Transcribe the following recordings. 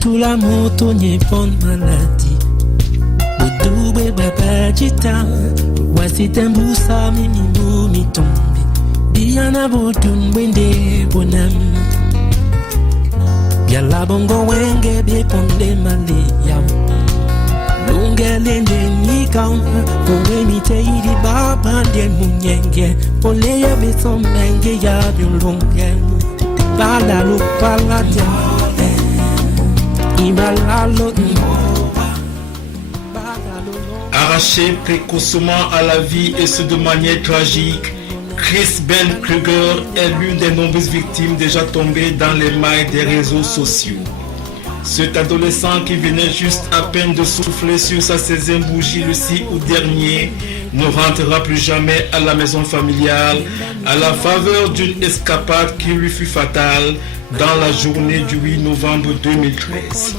tout la moto n'est pas de maladie. Double baba jita, voici un boussa mimi mi tombe. Diana botun bende bonam. Yalla bongo wenge be ponde mali yam. Lunga lende ni kaun, kowe mi te iri baba de munyenge. Ole ya be sombenge ya biolonge. Bala lo pala dia, ibala lo Arraché précocement à la vie et ce de manière tragique, Chris Ben Kruger est l'une des nombreuses victimes déjà tombées dans les mailles des réseaux sociaux. Cet adolescent qui venait juste à peine de souffler sur sa 16e bougie le 6 août dernier ne rentrera plus jamais à la maison familiale à la faveur d'une escapade qui lui fut fatale dans la journée du 8 novembre 2013.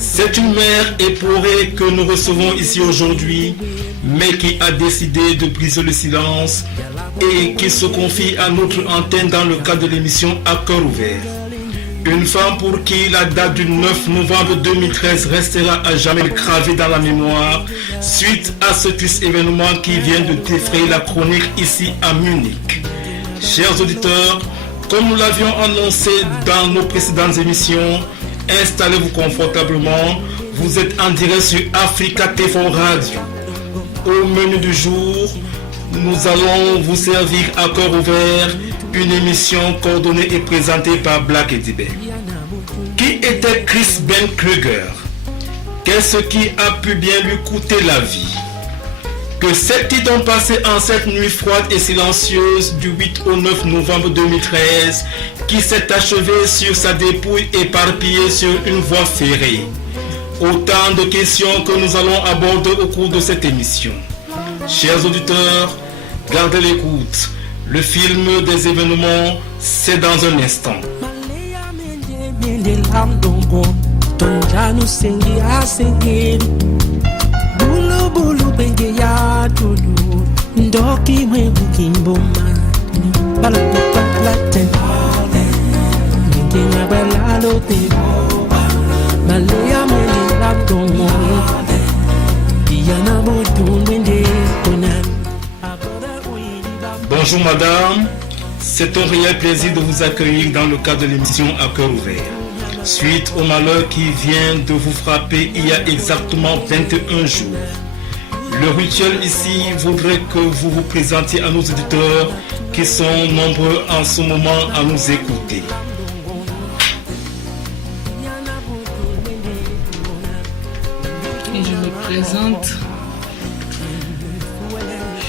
C'est une mère éplorée que nous recevons ici aujourd'hui, mais qui a décidé de briser le silence et qui se confie à notre antenne dans le cadre de l'émission À cœur ouvert. Une femme pour qui la date du 9 novembre 2013 restera à jamais gravée dans la mémoire suite à ce triste événement qui vient de défrayer la chronique ici à Munich. Chers auditeurs, comme nous l'avions annoncé dans nos précédentes émissions, installez-vous confortablement, vous êtes en direct sur Africa TV Radio. Au menu du jour, nous allons vous servir à cœur ouvert une émission coordonnée et présentée par Black Edibé. Qui était Chris Ben Kruger? Qu'est-ce qui a pu bien lui coûter la vie? Que s'est-il donc passé en cette nuit froide et silencieuse du 8 au 9 novembre 2013 qui s'est achevée sur sa dépouille éparpillée sur une voie ferrée? Autant de questions que nous allons aborder au cours de cette émission. Chers auditeurs, gardez l'écoute. Le film des événements, c'est dans un instant. Bulu benge ya tulu ndoki mwe bukimboma bala paplate nginga bala lote malaya mende labdomo yana bodu mende konan. Bonjour madame, c'est un réel plaisir de vous accueillir dans le cadre de l'émission À cœur ouvert. Suite au malheur qui vient de vous frapper il y a exactement 21 jours. Le rituel ici voudrait que vous vous présentiez à nos auditeurs qui sont nombreux en ce moment à nous écouter. Et je me présente.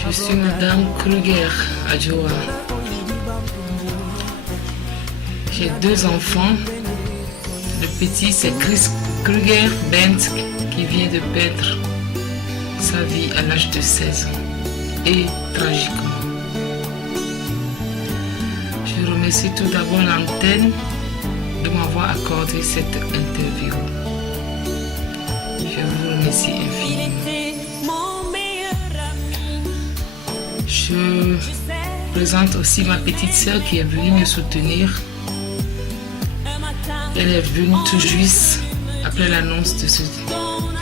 Je suis Madame Kruger Adjoa. J'ai 2 enfants. Le petit, c'est Chris Kruger Bent qui vient de perdre sa vie à l'âge de 16 ans et tragiquement. Je remercie tout d'abord l'antenne de m'avoir accordé cette interview. Je vous remercie infiniment. Je présente aussi ma petite sœur qui est venue me soutenir. Elle est venue tout juste après l'annonce de cet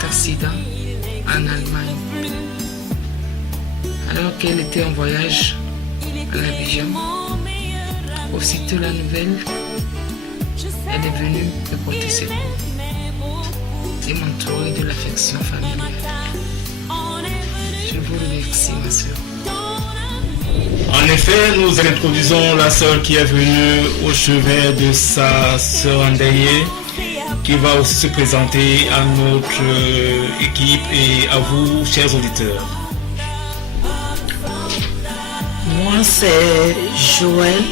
accident en Allemagne. Alors qu'elle était en voyage à l'Abidjan, aussitôt la nouvelle, elle est venue me porter secours et m'entourer de l'affection familiale. Je vous remercie, ma soeur. En effet, nous introduisons la sœur qui est venue au chevet de sa sœur endeuillée, qui va aussi se présenter à notre équipe et à vous, chers auditeurs. Moi, c'est Joël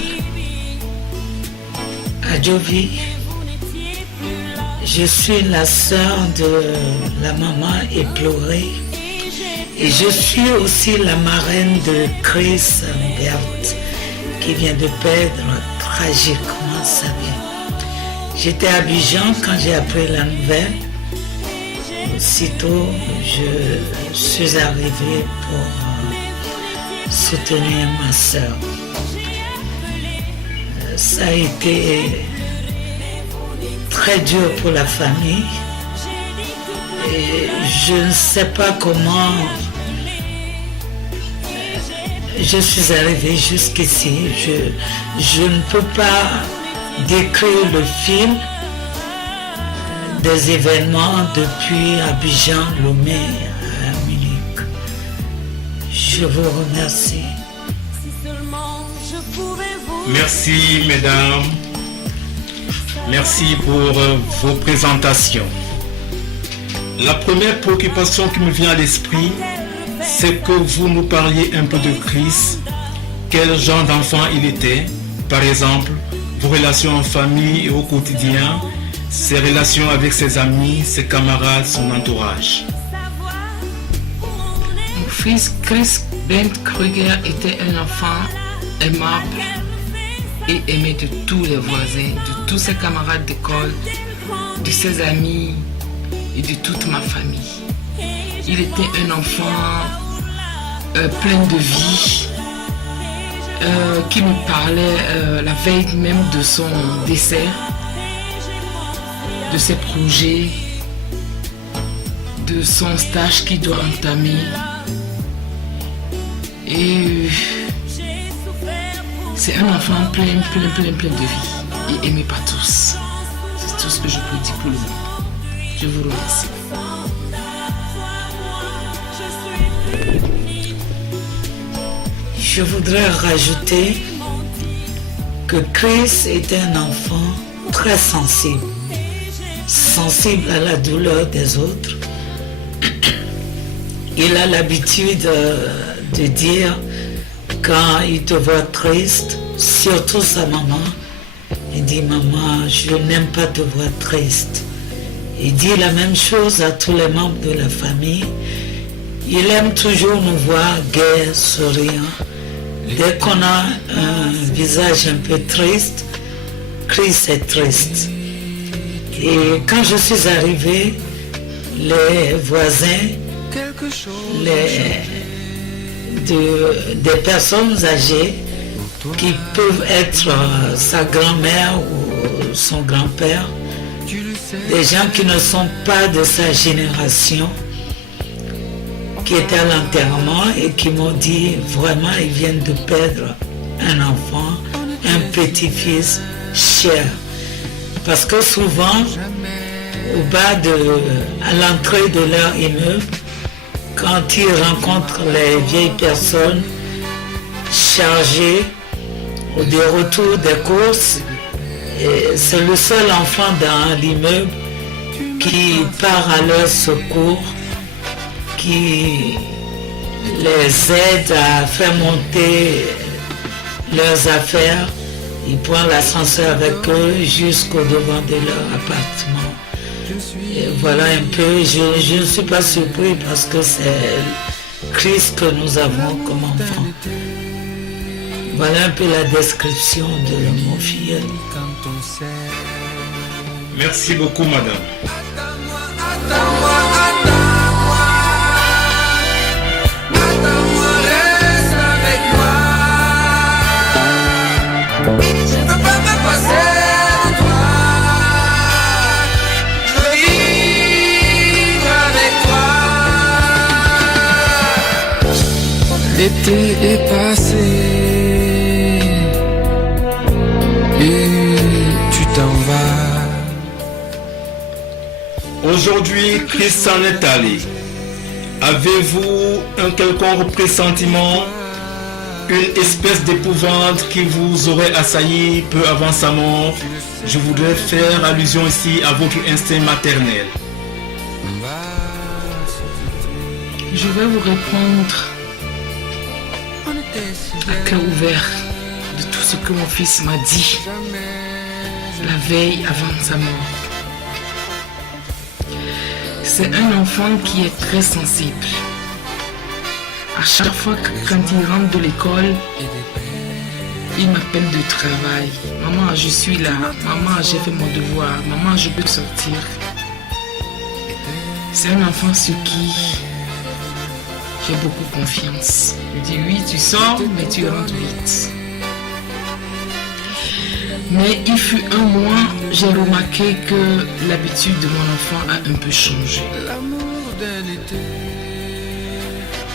Adjovi. Je suis la sœur de la maman éplorée. Et je suis aussi la marraine de Chris Bert, qui vient de perdre tragiquement sa vie. J'étais à Abidjan quand j'ai appris la nouvelle. Aussitôt, je suis arrivée pour soutenir ma sœur. Ça a été très dur pour la famille. Et je ne sais pas comment je suis arrivée jusqu'ici. Je ne peux pas décrire le fil des événements depuis Abidjan, Lomé à Munich. Je vous remercie. Merci, mesdames. Merci pour vos présentations. La première préoccupation qui me vient à l'esprit, c'est que vous nous parliez un peu de Chris. Quel genre d'enfant il était, par exemple, vos relations en famille et au quotidien, ses relations avec ses amis, ses camarades, son entourage. Mon fils Chris Ben Kruger était un enfant aimable et aimé de tous les voisins, de tous ses camarades d'école, de ses amis et de toute ma famille. Il était un enfant plein de vie, qui me parlait la veille même de son décès, de ses projets, de son stage qu'il doit entamer. Et c'est un enfant plein de vie et aimé par tous. C'est tout ce que je peux dire pour le moment. Je vous remercie. Je voudrais rajouter que Chris était un enfant très sensible à la douleur des autres. Il a l'habitude de dire quand il te voit triste, surtout sa maman, il dit « Maman, je n'aime pas te voir triste ». Il dit la même chose à tous les membres de la famille. Il aime toujours nous voir gais, souriants. Dès qu'on a un visage un peu triste, Chris est triste. Et quand je suis arrivée, les voisins, des personnes âgées qui peuvent être sa grand-mère ou son grand-père, des gens qui ne sont pas de sa génération, qui étaient à l'enterrement et qui m'ont dit vraiment ils viennent de perdre un enfant, un petit-fils cher. Parce que souvent, à l'entrée de leur immeuble, quand ils rencontrent les vieilles personnes chargées de retour des courses, c'est le seul enfant dans l'immeuble qui part à leur secours, qui les aide à faire monter leurs affaires. Il prend l'ascenseur avec eux jusqu'au devant de leur appartement. Et voilà un peu, je ne suis pas surpris parce que c'est Christ que nous avons comme enfant. Voilà un peu la description de mon filleul. Merci beaucoup, madame. L'été est passé et tu t'en vas. Aujourd'hui, Christ s'en est allé. Avez-vous un quelconque pressentiment, une espèce d'épouvante qui vous aurait assailli peu avant sa mort? Je voudrais faire allusion ici à votre instinct maternel. Je vais vous répondre à cœur ouvert de tout ce que mon fils m'a dit la veille avant sa mort. C'est un enfant qui est très sensible. À chaque fois quand il rentre de l'école, il m'appelle de travail. Maman, je suis là. Maman, j'ai fait mon devoir. Maman, je peux sortir. C'est un enfant sur qui j'ai beaucoup confiance. Je dis oui, tu sors, mais tu rentres vite. Mais il fut un mois, j'ai remarqué que l'habitude de mon enfant a un peu changé.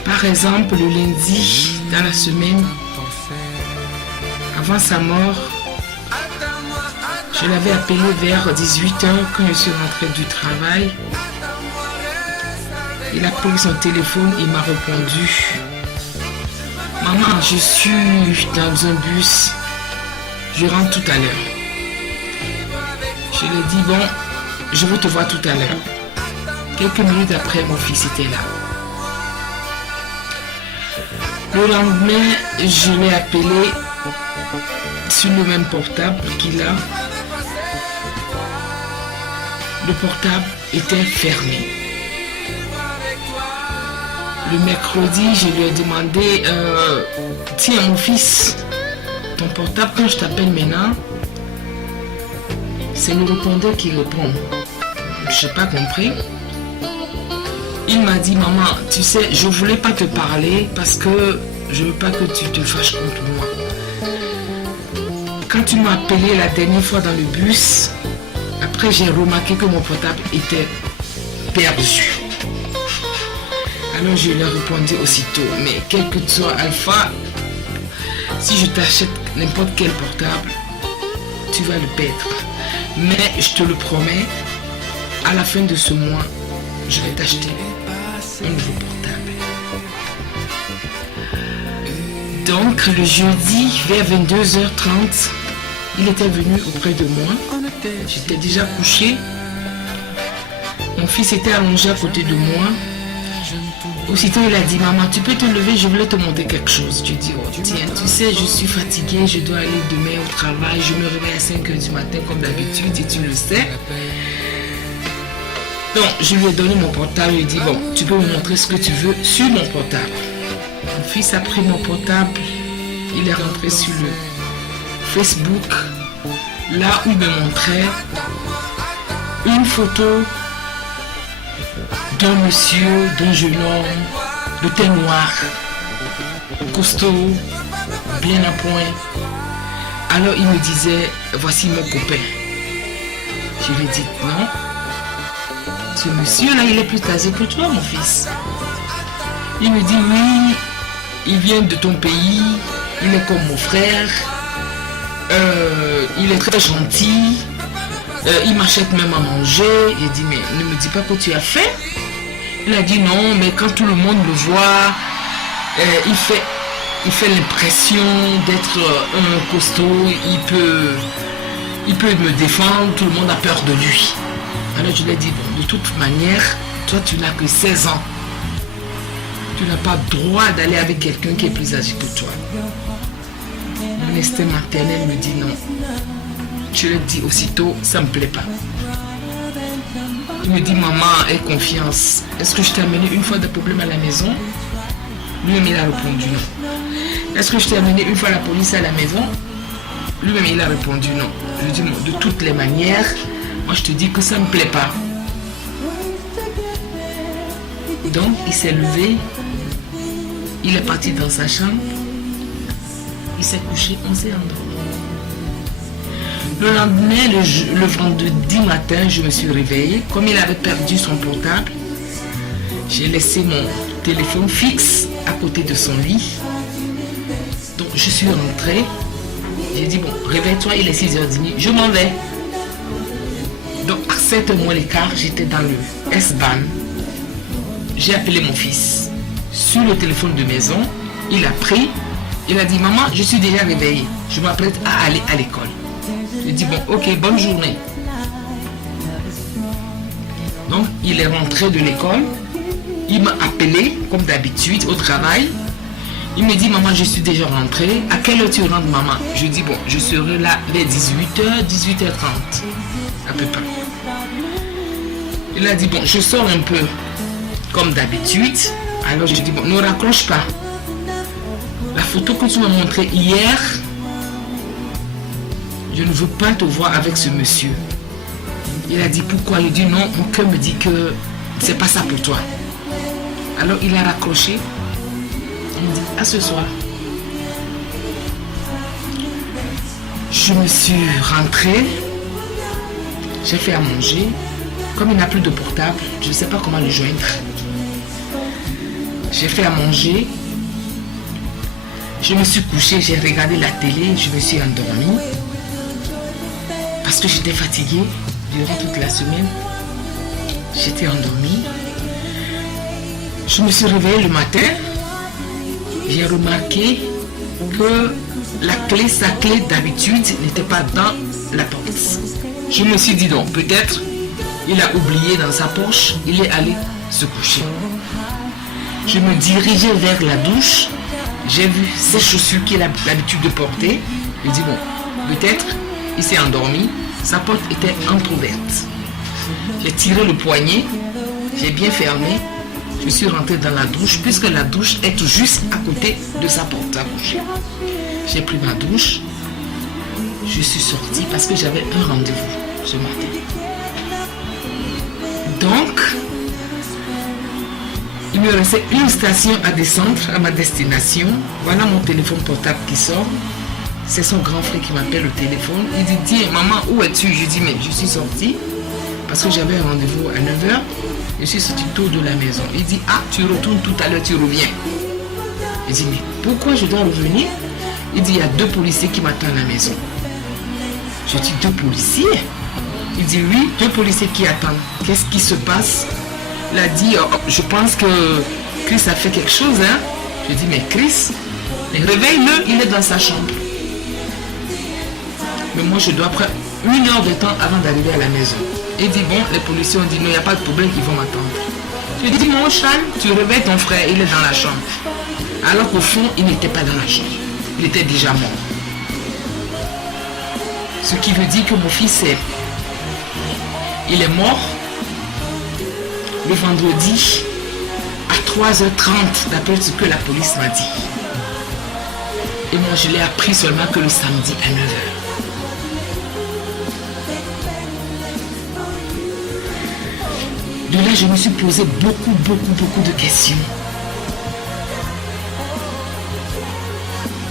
Par exemple, le lundi dans la semaine, avant sa mort, je l'avais appelé vers 18h quand je suis rentrée du travail. Il a pris son téléphone, il m'a répondu: maman, je suis dans un bus, je rentre tout à l'heure. Je lui ai dit: bon, je veux te voir tout à l'heure. Quelques minutes après, mon fils était là. Le lendemain, je l'ai appelé sur le même portable qu'il a. Le portable était fermé. Le mercredi, je lui ai demandé: tiens mon fils, ton portable, quand je t'appelle maintenant, c'est le répondeur qui répond. Je n'ai pas compris. Il m'a dit: maman, tu sais, je ne voulais pas te parler parce que je ne veux pas que tu te fâches contre moi. Quand tu m'as appelé la dernière fois dans le bus, après j'ai remarqué que mon portable était perdu. Alors je lui ai répondu aussitôt: mais quel que soit Alpha, si je t'achète n'importe quel portable, tu vas le perdre. Mais je te le promets, à la fin de ce mois, je vais t'acheter un nouveau portable. Donc le jeudi vers 22h30, il était venu auprès de moi. J'étais déjà couché. Mon fils était allongé à côté de moi. Aussitôt il a dit: maman, tu peux te lever, je voulais te montrer quelque chose. Je dis: oh tiens, tu sais, je suis fatiguée, je dois aller demain au travail, je me réveille à 5h du matin comme d'habitude et tu le sais. Donc je lui ai donné mon portable, je lui ai dit: bon, tu peux me montrer ce que tu veux sur mon portable. Mon fils a pris mon portable, il est rentré sur le Facebook, là où il me montrait une photo d'un monsieur, d'un jeune homme, de teint noir, costaud, bien à point. Alors il me disait: voici mon copain. Je lui ai dit: non, ce monsieur-là, il est plus âgé que toi, mon fils. Il me dit: oui, il vient de ton pays, il est comme mon frère, il est très gentil, il m'achète même à manger. J'ai dit: mais ne me dis pas que tu as faim. Il a dit: non, mais quand tout le monde le voit, il fait l'impression d'être un costaud, il peut me défendre, tout le monde a peur de lui. Alors je lui ai dit: bon, de toute manière, toi tu n'as que 16 ans. Tu n'as pas droit d'aller avec quelqu'un qui est plus âgé que toi. Mon instinct maternel me dit non. Je lui ai dit aussitôt: ça ne me plaît pas. Il me dit: maman, aie confiance. Est-ce que je t'ai amené une fois des problèmes à la maison? Lui-même il a répondu non. Est-ce que je t'ai amené une fois la police à la maison? Lui-même il a répondu non. Je lui ai dit: de toutes les manières, moi je te dis que ça ne me plaît pas. Donc il s'est levé, il est parti dans sa chambre, il s'est couché, on s'est endormi. Le lendemain, le vendredi matin, je me suis réveillée. Comme il avait perdu son portable, j'ai laissé mon téléphone fixe à côté de son lit. Donc je suis rentrée. J'ai dit: bon, réveille-toi, il est 6h30, je m'en vais. Donc à 7h moins le quart, j'étais dans le S-Bahn. J'ai appelé mon fils sur le téléphone de maison. Il a pris. Il a dit: maman, je suis déjà réveillée. Je m'apprête à aller à l'école. J'ai dit: bon, ok, bonne journée. Donc il est rentré de l'école. Il m'a appelé comme d'habitude au travail. Il me dit: maman, je suis déjà rentrée. À quelle heure tu rentres, maman? Je dis: bon, je serai là vers 18h, 18h30 à peu près. Il a dit: bon, je sors un peu comme d'habitude. Alors je dis: bon, ne raccroche pas. La photo que tu m'as montrée hier, je ne veux pas te voir avec ce monsieur. Il a dit: pourquoi? Je dis: non, mon cœur me dit que c'est pas ça pour toi. Alors il a raccroché. Il me dit: à ce soir. Je Je me suis rentrée, j'ai fait à manger. Comme il n'a plus de portable, je ne sais pas comment le joindre. J'ai fait à manger. Je me suis couchée, j'ai regardé la télé, je me suis endormie. Parce que j'étais fatiguée durant toute la semaine. J'étais endormie. Je me suis réveillée le matin. J'ai remarqué que sa clé d'habitude n'était pas dans la porte. Je me suis dit donc, peut-être il a oublié dans sa poche, il est allé se coucher. Je me dirigeais vers la douche. J'ai vu ses chaussures qu'il a l'habitude de porter. Je dis bon, peut-être il s'est endormi. Sa porte était entrouverte. J'ai tiré le poignet. J'ai bien fermé. Je suis rentrée dans la douche puisque la douche est tout juste à côté de sa porte à coucher. J'ai pris ma douche. Je suis sortie parce que j'avais un rendez-vous ce matin. Donc, il me restait une station à descendre à ma destination. Voilà mon téléphone portable qui sort. C'est son grand frère qui m'appelle au téléphone. Il dit, tiens, maman, où es-tu? Je dis, mais je suis sortie parce que j'avais un rendez-vous à 9h. Je suis sortie tôt de la maison. Il dit, ah, tu retournes tout à l'heure, tu reviens. Je dis, mais pourquoi je dois revenir? Il dit, il y a 2 policiers qui m'attendent à la maison. Je dis, 2 policiers? Il dit, oui, 2 policiers qui attendent. Qu'est-ce qui se passe? Il a dit, oh, je pense que Chris a fait quelque chose, hein? Je dis, mais Chris, réveille-le, il est dans sa chambre. Mais moi, je dois prendre 1 heure de temps avant d'arriver à la maison. Il dit, bon, les policiers ont dit, non, il n'y a pas de problème, ils vont m'attendre. Je dis, mon Charles, tu réveilles ton frère, il est dans la chambre. Alors qu'au fond, il n'était pas dans la chambre. Il était déjà mort. Ce qui veut dire que mon fils il est mort le vendredi à 3h30, d'après ce que la police m'a dit. Et moi, je l'ai appris seulement que le samedi à 9h. De là, je me suis posé beaucoup de questions.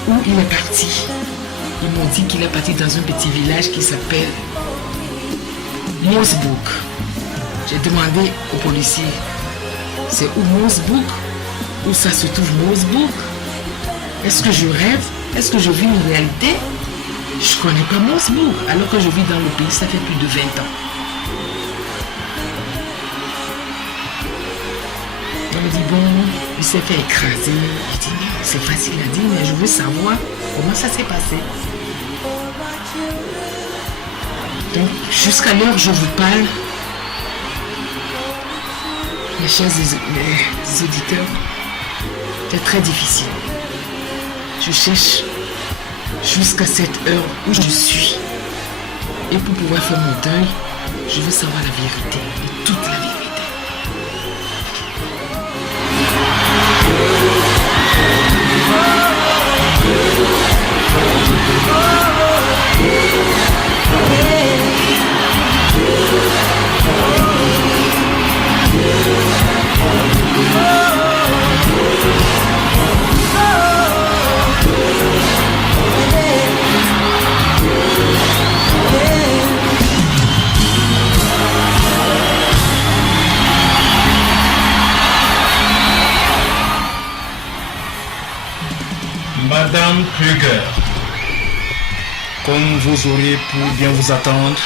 Où il est parti? Ils m'ont dit qu'il est parti dans un petit village qui s'appelle Moosboek. J'ai demandé aux policiers, c'est où Moosboek? Où ça se trouve Moosboek? Est-ce que je rêve? Est-ce que je vis une réalité? Je ne connais pas Moosboek alors que je vis dans le pays, ça fait plus de 20 ans. On me dit, bon, il s'est fait écraser. Je dis, c'est facile à dire, mais je veux savoir comment ça s'est passé. Donc, jusqu'à l'heure, je vous parle, mes chers auditeurs, c'est très difficile. Je cherche jusqu'à cette heure où je suis. Et pour pouvoir faire mon deuil, je veux savoir la vérité, toute la vérité. Madame Kruger, comme vous aurez pu bien vous attendre,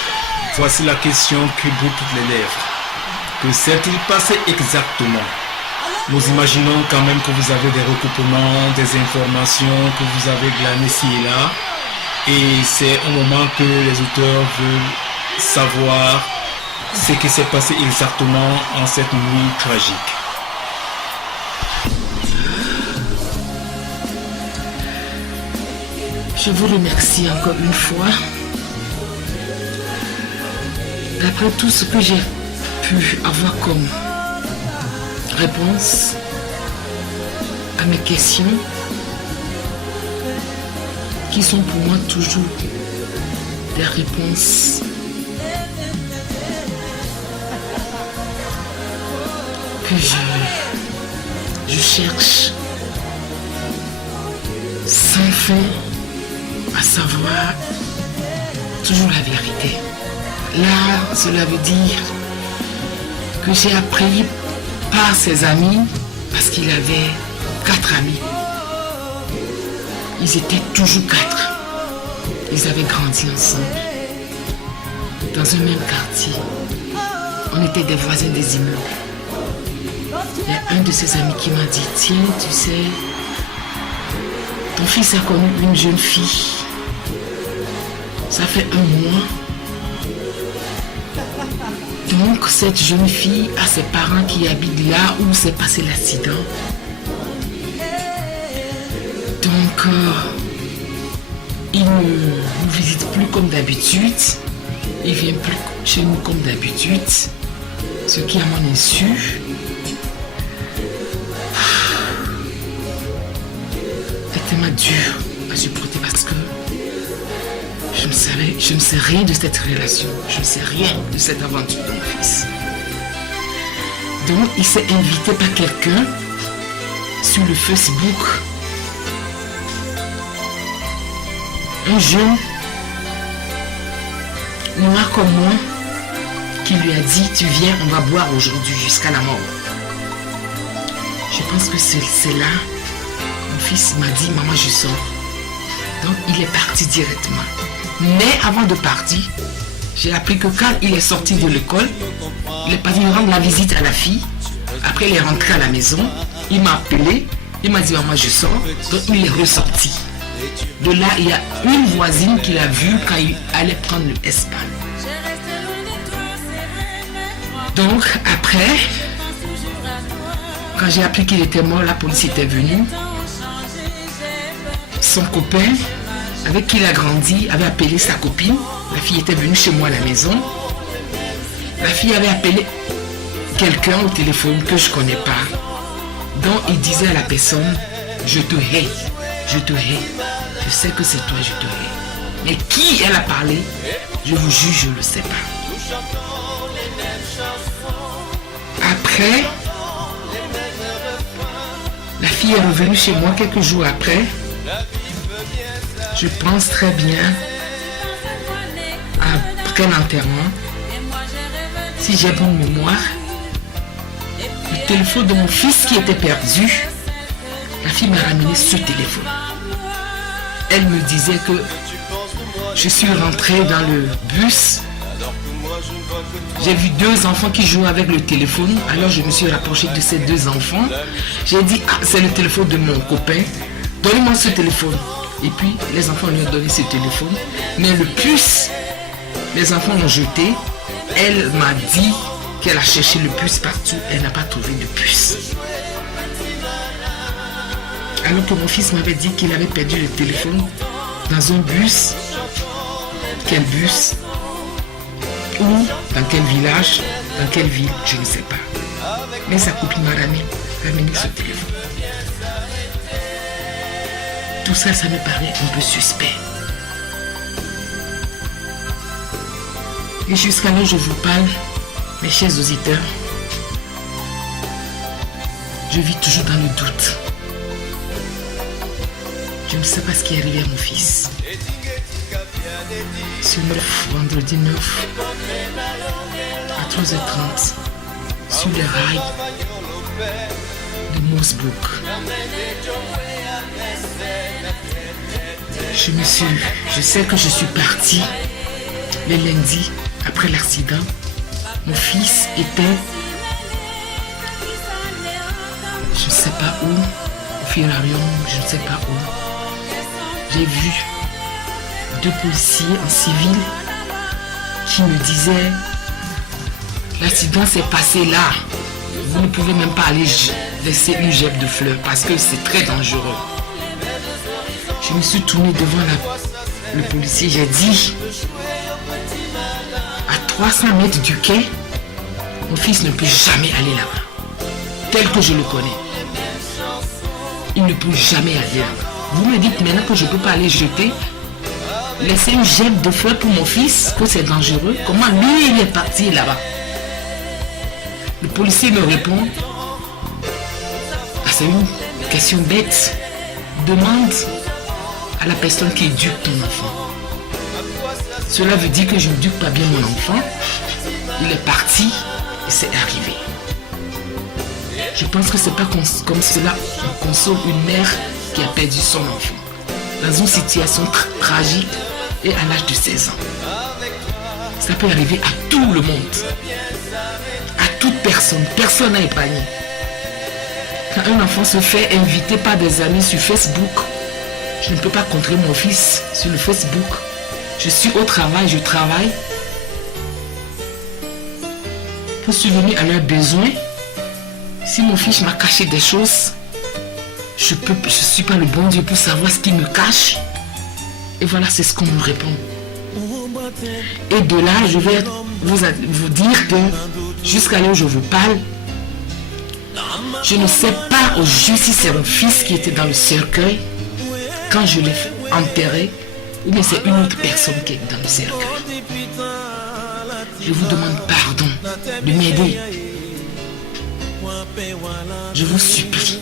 voici la question qui brûle toutes les lèvres. Que s'est-il passé exactement? Nous imaginons quand même que vous avez des recoupements, des informations que vous avez glanées ci et là. Et c'est un moment que les auteurs veulent savoir ce qui s'est passé exactement en cette nuit tragique. Je vous remercie encore une fois. D'après tout ce que j'ai pu avoir comme réponse à mes questions, qui sont pour moi toujours des réponses que je cherche sans fin à savoir toujours la vérité. Là, cela veut dire que j'ai appris par ses amis, parce qu'il avait 4 amis. Ils étaient toujours 4. Ils avaient grandi ensemble, dans un même quartier. On était des voisins des immeubles. Il y a un de ses amis qui m'a dit, tiens, tu sais, ton fils a connu une jeune fille. Ça fait 1 mois. Donc, cette jeune fille a ses parents qui habitent là où s'est passé l'accident. Donc, il ne nous visite plus comme d'habitude. Il ne vient plus chez nous comme d'habitude. Ce qui, à mon insu, est tellement dur à supporter parce que je ne sais rien de cette relation. Je ne sais rien de cette aventure de mon fils. Donc, il s'est invité par quelqu'un sur le Facebook. Un jeune noir comme moi qui lui a dit, tu viens, on va boire aujourd'hui jusqu'à la mort. Je pense que c'est là, mon fils m'a dit, maman, je sors. Donc, il est parti directement. Mais avant de partir, j'ai appris que quand il est sorti de l'école, il est parti rendre la visite à la fille. Après, il est rentré à la maison. Il m'a appelé. Il m'a dit, maman, je sors. Donc, il est ressorti. De là, il y a une voisine qui l'a vu quand il allait prendre le S-Bahn. Donc, après, quand j'ai appris qu'il était mort, la police était venue. Son copain, avec qui il a grandi, avait appelé sa copine. La fille était venue chez moi à la maison. La fille avait appelé quelqu'un au téléphone que je ne connais pas. Donc, il disait à la personne, je te hais, je te hais. Je sais que c'est toi, je te hais. Mais qui elle a parlé, je vous jure, je ne le sais pas. Après, la fille est revenue chez moi quelques jours après. Je pense très bien, après l'enterrement, si j'ai bonne mémoire, le téléphone de mon fils qui était perdu, la fille m'a ramené ce téléphone. Elle me disait que je suis rentrée dans le bus. J'ai vu 2 enfants qui jouaient avec le téléphone. Alors je me suis rapprochée de ces 2 enfants. J'ai dit, ah, c'est le téléphone de mon copain. Donnez-moi ce téléphone. Et puis les enfants lui ont donné ce téléphone. Mais le puce, les enfants l'ont jeté. Elle m'a dit qu'elle a cherché le puce partout. Elle n'a pas trouvé de puce. Alors que mon fils m'avait dit qu'il avait perdu le téléphone dans un bus. Quel bus? Où? Dans quel village? Dans quelle ville? Je ne sais pas. Mais sa copine m'a ramené ce téléphone. Tout ça, ça me paraît un peu suspect. Et jusqu'à là, je vous parle, mes chers auditeurs, je vis toujours dans le doute. Je ne sais pas ce qui est arrivé à mon fils. Ce vendredi 9, à 3h30, sur les rails de Moosbrook. Je sais que je suis partie le lundi après l'accident. Mon fils était, je ne sais pas où, au Firarium, je ne sais pas où. J'ai vu 2 policiers en civil qui me disaient, l'accident s'est passé là. Vous ne pouvez même pas aller laisser une gemme de fleurs parce que c'est très dangereux. Je me suis tournée devant le policier, j'ai dit, à 300 mètres du quai, mon fils ne peut jamais aller là-bas, tel que je le connais. Il ne peut jamais aller là-bas. Vous me dites maintenant que je ne peux pas aller jeter, laisser une gemme de fleurs pour mon fils, que c'est dangereux. Comment lui, il est parti là-bas? Le policier me répond, ah, c'est une question bête. Demande à la personne qui éduque ton enfant Cela veut dire que je ne n'éduque pas bien mon enfant. Il est parti et c'est arrivé. Je pense que c'est pas comme cela on console une mère qui a perdu son enfant dans une situation tragique et à l'âge de 16 ans. Ça peut arriver à tout le monde, à toute personne. Personne n'a épargné. Quand un enfant se fait inviter par des amis sur Facebook, je ne peux pas contrer mon fils sur le Facebook. Je suis au travail, je travaille pour subvenir à leurs besoins. Si mon fils m'a caché des choses, je ne suis pas le bon Dieu pour savoir ce qu'il me cache. Et voilà, c'est ce qu'on me répond. Et de là, je vais vous dire que jusqu'à là où je vous parle, je ne sais pas au juste si c'est mon fils qui était dans le cercueil quand je l'ai enterré ou bien c'est une autre personne qui est dans le cercueil. Je vous demande pardon de m'aider. Je vous supplie,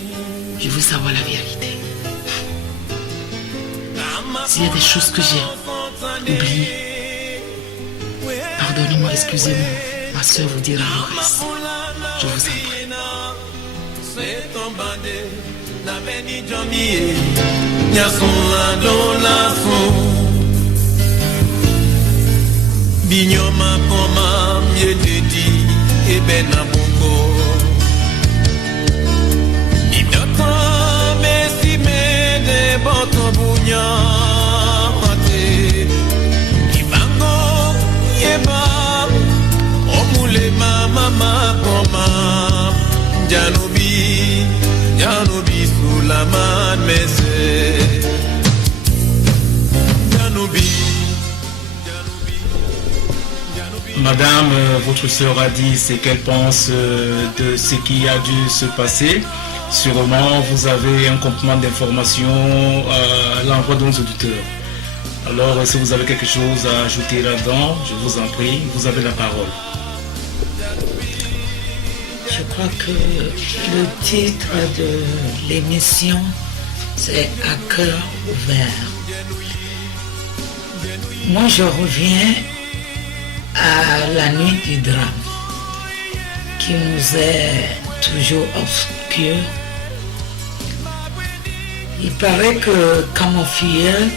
je veux savoir la vérité. S'il y a des choses que j'ai oubliées, pardonnez-moi, excusez-moi. Ma soeur vous dira le reste. Je vous en prie. Binyoma koma miededi ebena bongo Idota mesi mede boto bunya mate Ibango yeba omule mama koma Janobi sulaman mese Madame, votre sœur a dit ce qu'elle pense de ce qui a dû se passer. Sûrement, vous avez un complément d'information à l'envoi de nos auditeurs. Alors, si vous avez quelque chose à ajouter là-dedans, je vous en prie, vous avez la parole. Je crois que le titre de l'émission, c'est « À cœur ouvert ». Moi, je reviens à la nuit du drame, qui nous est toujours obscure. Il paraît que quand mon filleul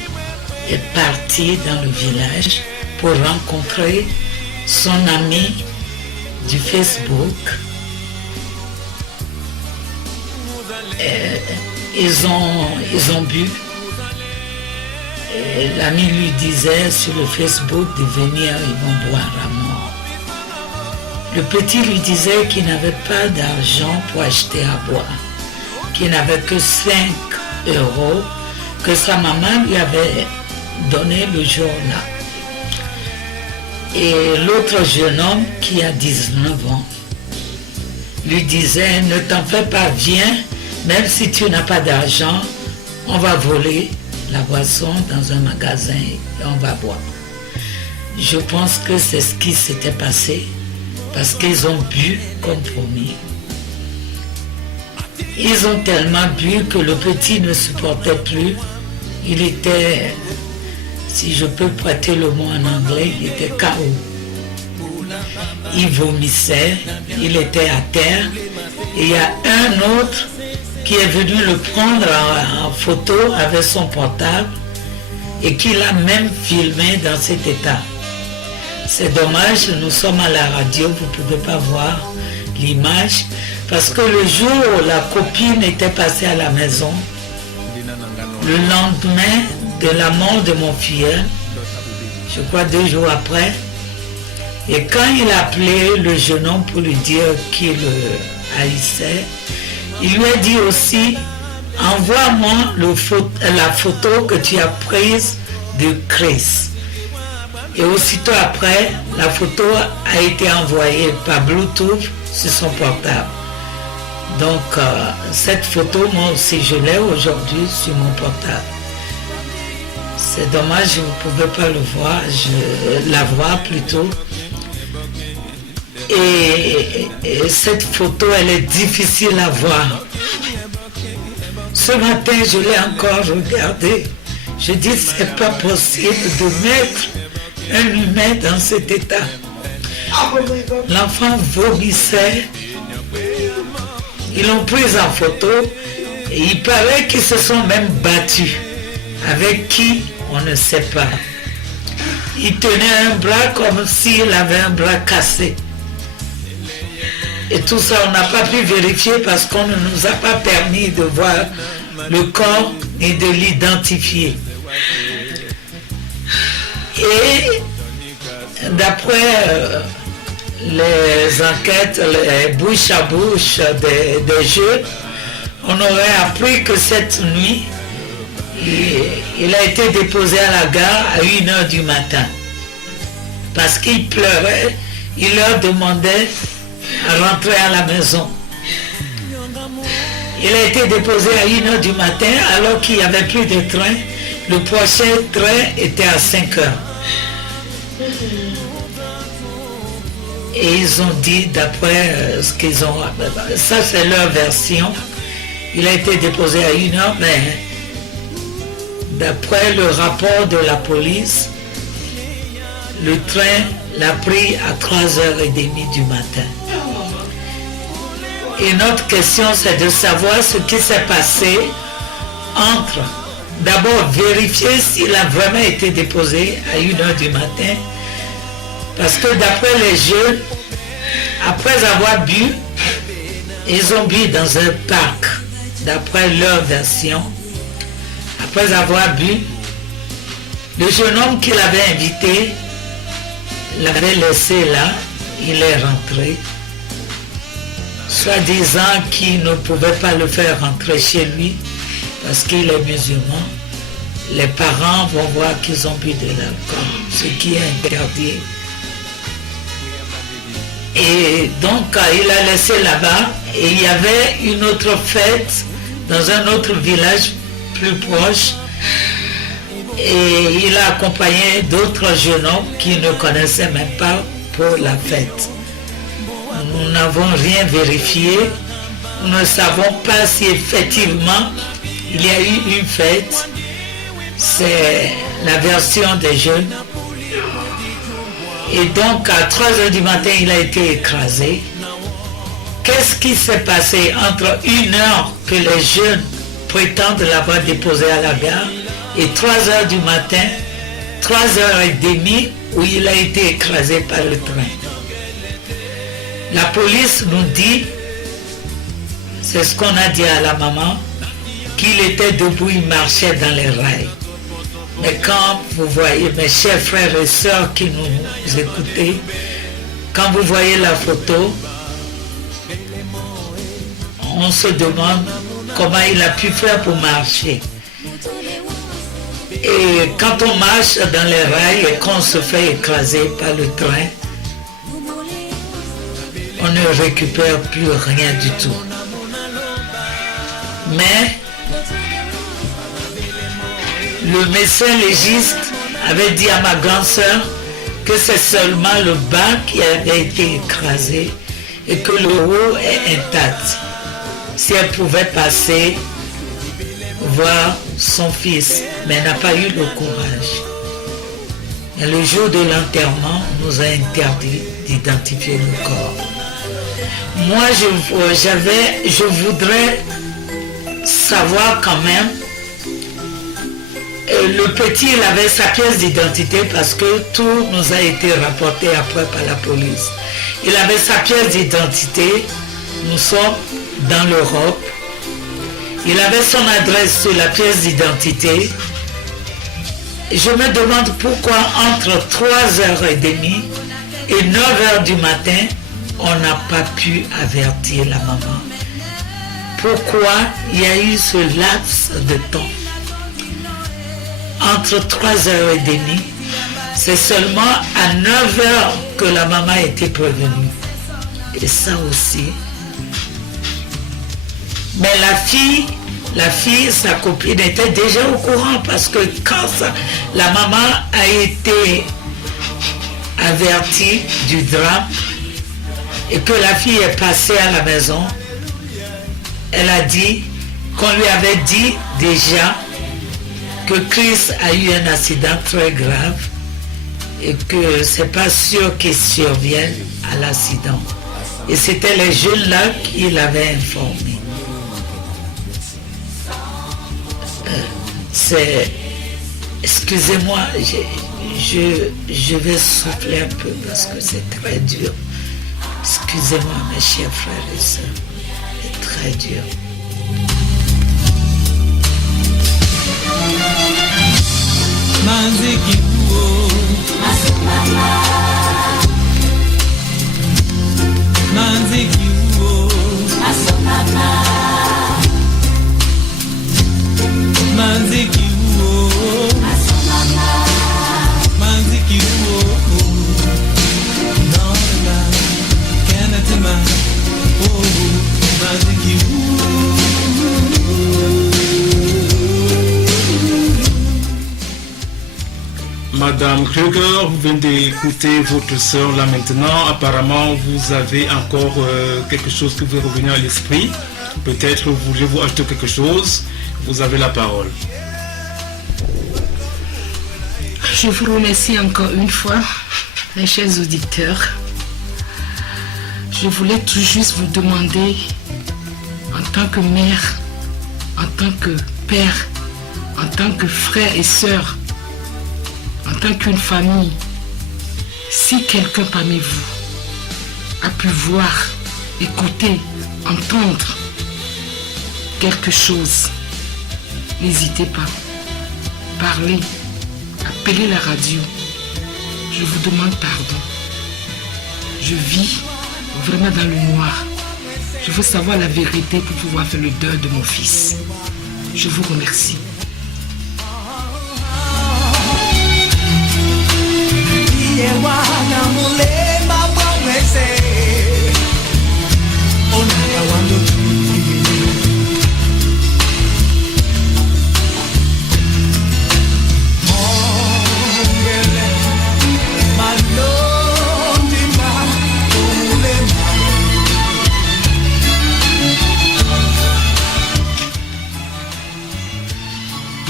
est parti dans le village pour rencontrer son ami du Facebook, ils ont bu. Et l'ami lui disait sur le Facebook de venir, ils vont boire à mort. Le petit lui disait qu'il n'avait pas d'argent pour acheter à boire, qu'il n'avait que 5 euros que sa maman lui avait donné le jour-là. Et l'autre jeune homme qui a 19 ans lui disait, ne t'en fais pas, viens, même si tu n'as pas d'argent, on va voler la boisson dans un magasin et on va boire. Je pense que c'est ce qui s'était passé parce qu'ils ont bu comme promis. Ils ont tellement bu que le petit ne supportait plus. Il était, si je peux prêter le mot en anglais, il était KO. Il vomissait, il était à terre. Et il y a un autre qui est venu le prendre en photo avec son portable et qui l'a même filmé dans cet état. C'est dommage, nous sommes à la radio, vous ne pouvez pas voir l'image, parce que le jour où la copine était passée à la maison, le lendemain de la mort de mon filleul, je crois 2 jours après, et quand il a appelé le jeune homme pour lui dire qu'il le haïssait, il lui a dit aussi, envoie-moi la photo que tu as prise de Chris. Et aussitôt après, la photo a été envoyée par Bluetooth sur son portable. Donc, cette photo, moi aussi, je l'ai aujourd'hui sur mon portable. C'est dommage, vous ne pouvez pas le voir, la voir plutôt. Et cette photo, elle est difficile à voir. Ce matin, je l'ai encore regardée. Je dis, c'est pas possible de mettre un humain dans cet état. L'enfant vomissait. Ils l'ont prise en photo et il paraît qu'ils se sont même battus. Avec qui, on ne sait pas. Il tenait un bras comme s'il avait un bras cassé. Et tout ça, on n'a pas pu vérifier parce qu'on ne nous a pas permis de voir le corps et de l'identifier. Et d'après les enquêtes, les bouche à bouche des jeux, on aurait appris que cette nuit, il a été déposé à la gare à 1h du matin. Parce qu'il pleurait, il leur demandait à rentrer à la maison. Il a été déposé à 1h du matin alors qu'il n'y avait plus de train. Le prochain train était à 5h. Et ils ont dit, d'après ce qu'ils ont... Ça, c'est leur version. Il a été déposé à 1h, mais d'après le rapport de la police, le train l'a pris à 3h30 du matin. Et notre question, c'est de savoir ce qui s'est passé entre, d'abord, vérifier s'il a vraiment été déposé à 1h du matin, parce que d'après les jeunes, après avoir bu, ils ont bu dans un parc, d'après leur version. Après avoir bu, le jeune homme qu'il avait invité l'avait laissé là, il est rentré, soi-disant qu'il ne pouvait pas le faire rentrer chez lui parce qu'il est musulman. Les parents vont voir qu'ils ont bu de l'alcool, ce qui est interdit. Et donc il a laissé là-bas et il y avait une autre fête dans un autre village plus proche et il a accompagné d'autres jeunes hommes qui ne connaissaient même pas pour la fête. Nous n'avons rien vérifié, nous ne savons pas si effectivement il y a eu une fête, c'est la version des jeunes. Et donc à 3h du matin, il a été écrasé. Qu'est-ce qui s'est passé entre 1h que les jeunes prétendent l'avoir déposé à la gare et 3h du matin, 3h30 où il a été écrasé par le train? La police nous dit, c'est ce qu'on a dit à la maman, qu'il était debout, il marchait dans les rails. Mais quand vous voyez, mes chers frères et sœurs qui nous écoutez, quand vous voyez la photo, on se demande comment il a pu faire pour marcher. Et quand on marche dans les rails et qu'on se fait écraser par le train, on ne récupère plus rien du tout. Mais le médecin légiste avait dit à ma grande sœur que c'est seulement le bas qui avait été écrasé et que le haut est intact. Si elle pouvait passer voir son fils, mais elle n'a pas eu le courage. Et le jour de l'enterrement, on nous a interdit d'identifier le corps. Moi, je voudrais savoir quand même. Le petit, il avait sa pièce d'identité parce que tout nous a été rapporté après par la police. Il avait sa pièce d'identité, nous sommes dans l'Europe. Il avait son adresse sur la pièce d'identité. Je me demande pourquoi entre 3h30 et 9h du matin, on n'a pas pu avertir la maman. Pourquoi il y a eu ce laps de temps? Entre 3h30, c'est seulement à 9h que la maman a été prévenue. Et ça aussi. Mais la fille, sa copine était déjà au courant parce que quand la maman a été avertie du drame et que la fille est passée à la maison, elle a dit qu'on lui avait dit déjà que Chris a eu un accident très grave et que c'est pas sûr qu'il survienne à l'accident. Et c'était les jeunes là qui l'avaient informé. Excusez-moi, je vais souffler un peu parce que c'est très dur. Excusez-moi mes chers frères et sœurs, c'est très dur. Madame Kruger, vous venez d'écouter votre sœur là maintenant. Apparemment, vous avez encore quelque chose qui vous est revenu à l'esprit. Peut-être voulez-vous ajouter quelque chose. Vous avez la parole. Je vous remercie encore une fois, mes chers auditeurs. Je voulais tout juste vous demander, en tant que mère, en tant que père, en tant que frère et sœur, en tant qu'une famille, si quelqu'un parmi vous a pu voir, écouter, entendre quelque chose, n'hésitez pas, parlez, appelez la radio. Je vous demande pardon. Je vis vraiment dans le noir. Je veux savoir la vérité pour pouvoir faire le deuil de mon fils. Je vous remercie.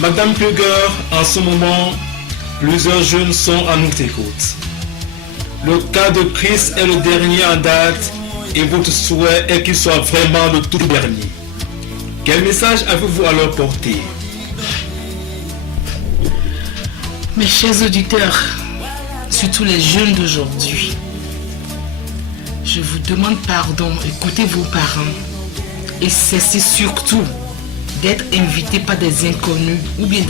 Madame Kruger, en ce moment, plusieurs jeunes sont en écoute. Le cas de Chris est le dernier en date et votre souhait est qu'il soit vraiment le tout dernier. Quel message avez-vous à leur porter? Mes chers auditeurs, surtout les jeunes d'aujourd'hui, je vous demande pardon, écoutez vos parents et cessez surtout d'être invité par des inconnus ou bien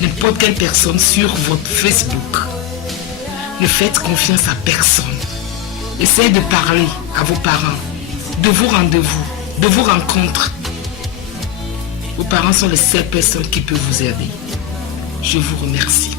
n'importe quelle personne sur votre Facebook. Ne faites confiance à personne. Essayez de parler à vos parents, de vos rendez-vous, de vos rencontres. Vos parents sont les seules personnes qui peuvent vous aider. Je vous remercie.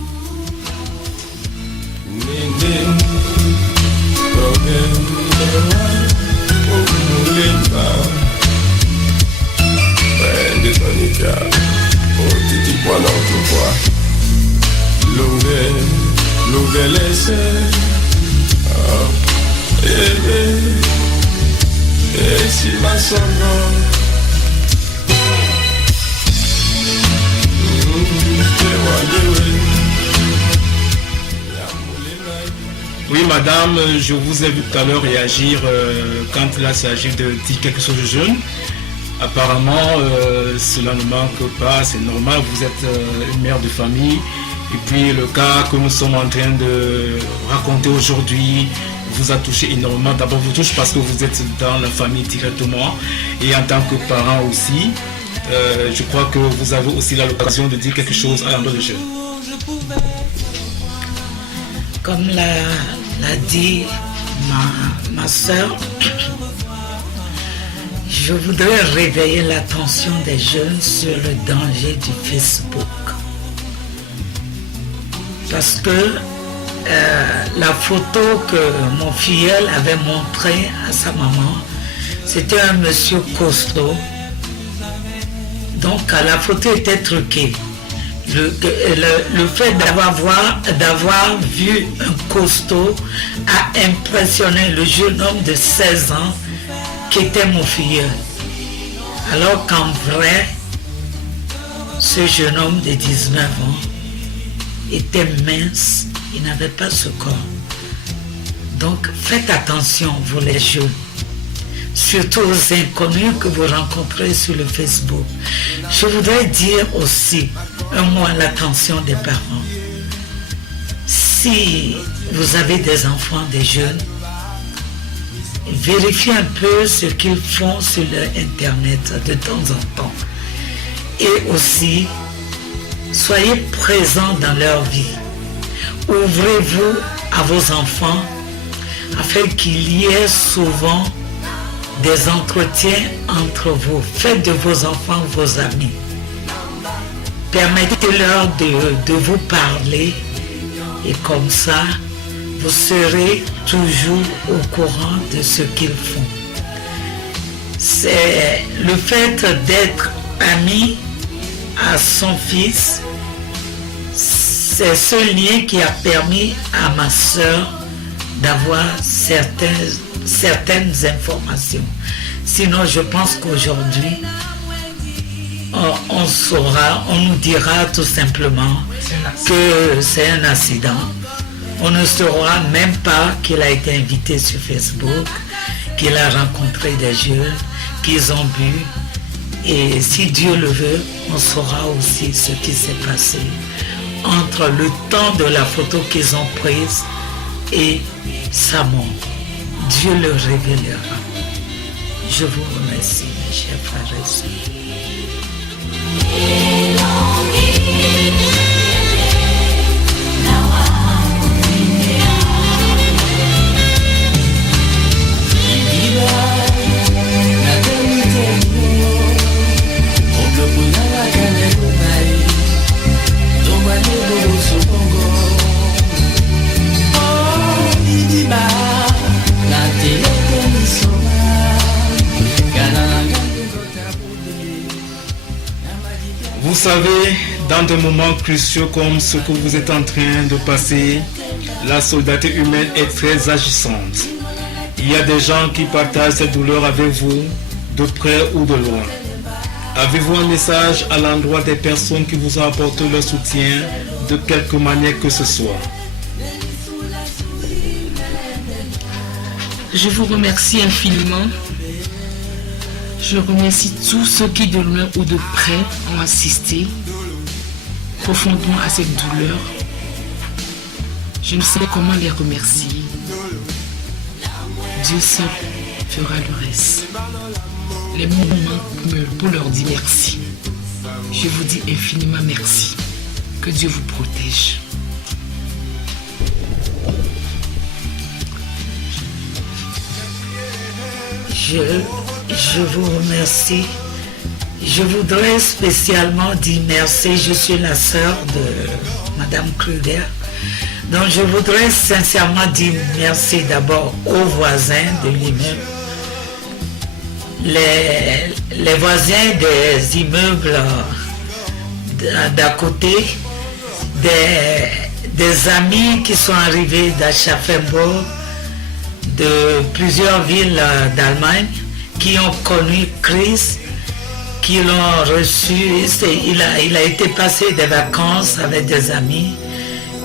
Oui, madame, je vous ai vu tout à l'heure réagir quand il s'agit de dire quelque chose de jeune. Apparemment, cela ne manque pas, c'est normal, vous êtes une mère de famille. Et puis le cas que nous sommes en train de raconter aujourd'hui vous a touché énormément. D'abord, vous touche parce que vous êtes dans la famille directement et en tant que parent aussi. Je crois que vous avez aussi l'occasion de dire quelque chose à l'endroit des jeunes. Comme l'a dit ma soeur, je voudrais réveiller l'attention des jeunes sur le danger du Facebook. Parce que la photo que mon filleul avait montrée à sa maman, c'était un monsieur costaud. Donc la photo était truquée. Le fait d'avoir vu un costaud a impressionné le jeune homme de 16 ans qui était mon filleul. Alors qu'en vrai, ce jeune homme de 19 ans était mince, il n'avait pas ce corps. Donc faites attention, vous les jeunes, surtout aux inconnus que vous rencontrez sur le Facebook. Je voudrais dire aussi un mot à l'attention des parents. Si vous avez des enfants, des jeunes, vérifiez un peu ce qu'ils font sur leur internet de temps en temps. Et aussi, soyez présents dans leur vie. Ouvrez-vous à vos enfants afin qu'il y ait souvent des entretiens entre vous. Faites de vos enfants vos amis. Permettez-leur de vous parler et comme ça, vous serez toujours au courant de ce qu'ils font. C'est le fait d'être ami à son fils, c'est ce lien qui a permis à ma soeur d'avoir certaines informations. Sinon, je pense qu'aujourd'hui, on nous dira tout simplement que c'est un accident. On ne saura même pas qu'il a été invité sur Facebook, qu'il a rencontré des jeunes, qu'ils ont bu. Et si Dieu le veut, on saura aussi ce qui s'est passé entre le temps de la photo qu'ils ont prise et sa mort. Dieu le révélera. Je vous remercie, mes chers frères et sœurs. Vous savez, dans des moments cruciaux comme ce que vous êtes en train de passer, la solidarité humaine est très agissante. Il y a des gens qui partagent cette douleur avec vous, de près ou de loin. Avez-vous un message à l'endroit des personnes qui vous ont apporté leur soutien de quelque manière que ce soit? Je vous remercie infiniment. Je remercie tous ceux qui de loin ou de près ont assisté profondément à cette douleur. Je ne sais comment les remercier. Dieu seul fera le reste. Les mots manquent pour leur dire merci. Je vous dis infiniment merci. Que Dieu vous protège. Je vous remercie. Je voudrais spécialement dire merci. Je suis la sœur de Madame Kruger. Donc je voudrais sincèrement dire merci d'abord aux voisins de l'immeuble. Les voisins des immeubles d'à côté, des amis qui sont arrivés d'Aschaffenburg, de plusieurs villes d'Allemagne, qui ont connu Chris, qui l'ont reçu. Il a été passer des vacances avec des amis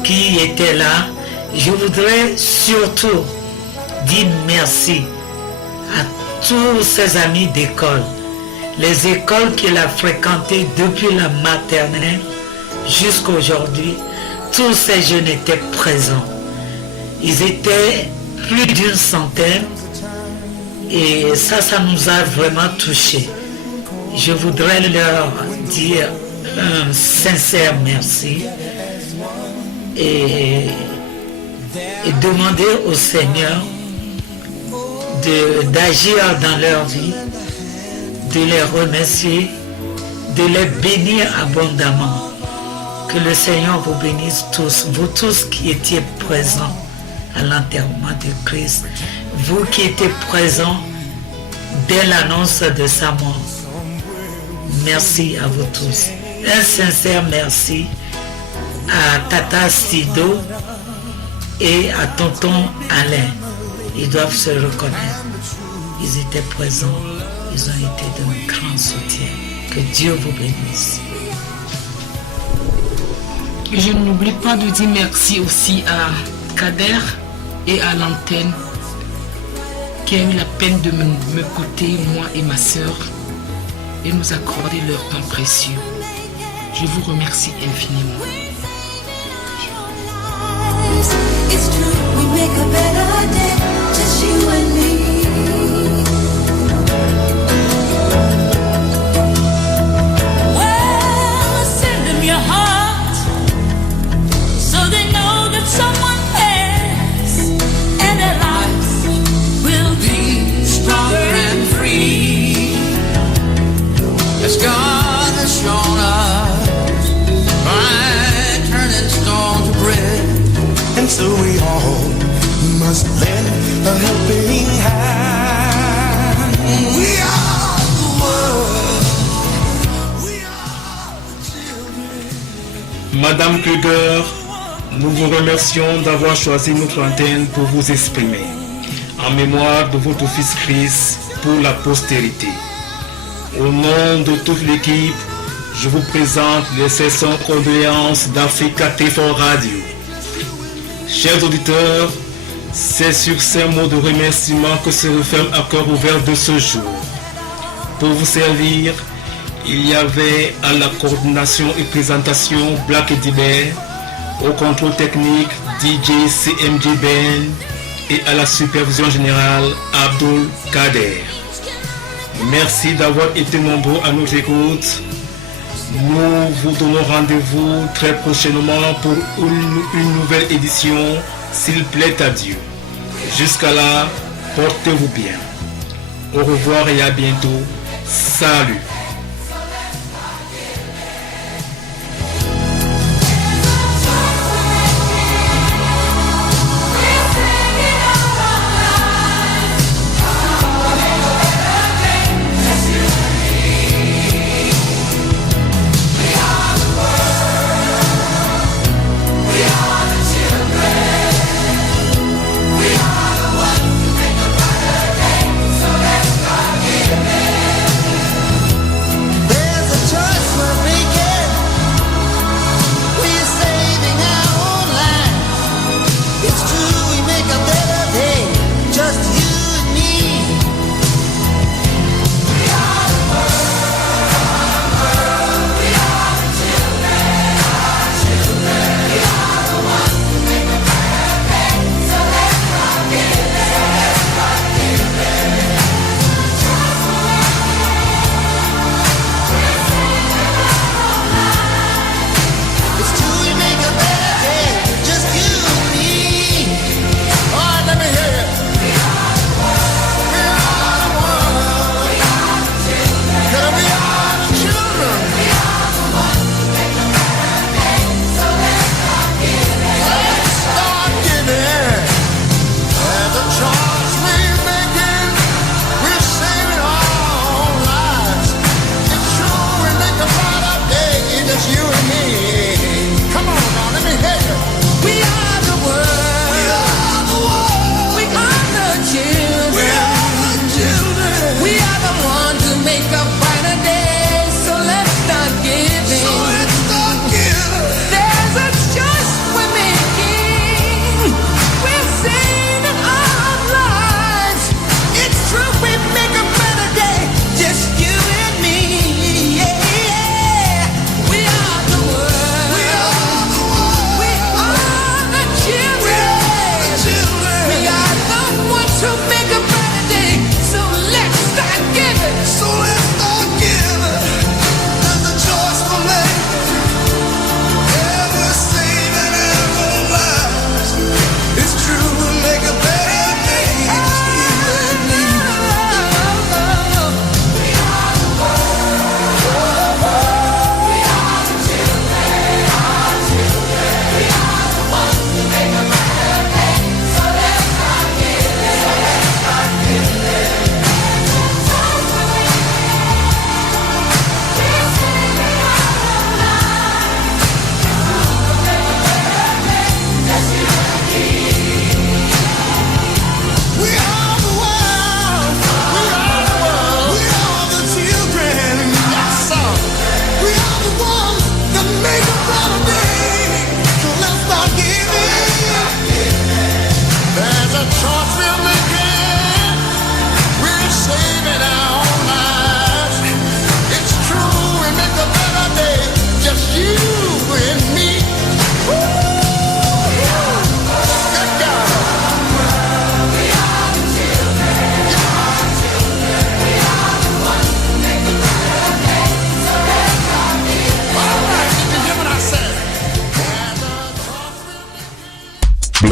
qui étaient là. Je voudrais surtout dire merci à tous ses amis d'école, les écoles qu'il a fréquentées depuis la maternelle jusqu'à aujourd'hui. Tous ces jeunes étaient présents. Ils étaient plus d'une centaine et ça nous a vraiment touchés. Je voudrais leur dire un sincère merci et demander au Seigneur d'agir dans leur vie, de les remercier, de les bénir abondamment. Que le Seigneur vous bénisse tous, vous tous qui étiez présents à l'enterrement de Christ, vous qui étiez présents dès l'annonce de sa mort. Merci à vous tous. Un sincère merci à Tata Sido et à Tonton Alain. Ils doivent se reconnaître. Ils étaient présents. Ils ont été d'un grand soutien. Que Dieu vous bénisse. Et je n'oublie pas de dire merci aussi à Kader et à l'antenne qui a eu la peine de m'écouter, moi et ma sœur, et nous accorder leur temps précieux. Je vous remercie infiniment. It's true, we make a better day, just you and me. Well, send them your heart, so they know that someone cares, and their lives will be Stronger and free, as God has shown us by turning stone to bread. And so we all must lend a helping hand. We are the world. We are the children. Madame Kruger, nous vous remercions d'avoir choisi notre antenne pour vous exprimer en mémoire de votre fils Chris pour la postérité. Au nom de toute l'équipe, je vous présente les sessions condoléances d'Africa TV4 Radio. Chers auditeurs, c'est sur ces mots de remerciement que se referme à cœur ouvert de ce jour. Pour vous servir, il y avait à la coordination et présentation Black Edibert, au contrôle technique DJ CMJ Ben et à la supervision générale Abdul Kader. Merci d'avoir été nombreux à notre écoute. Nous vous donnons rendez-vous très prochainement pour une nouvelle édition, s'il plaît à Dieu. Jusqu'à là, portez-vous bien. Au revoir et à bientôt. Salut.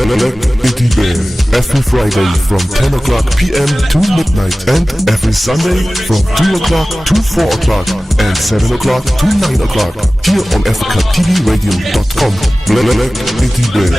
Itty Bear. Every Friday from 10 o'clock p.m. to midnight. And every Sunday from 2 o'clock to 4 o'clock. And 7 o'clock to 9 o'clock. Here on AfricaTVRadio.com. Black Itty Bear.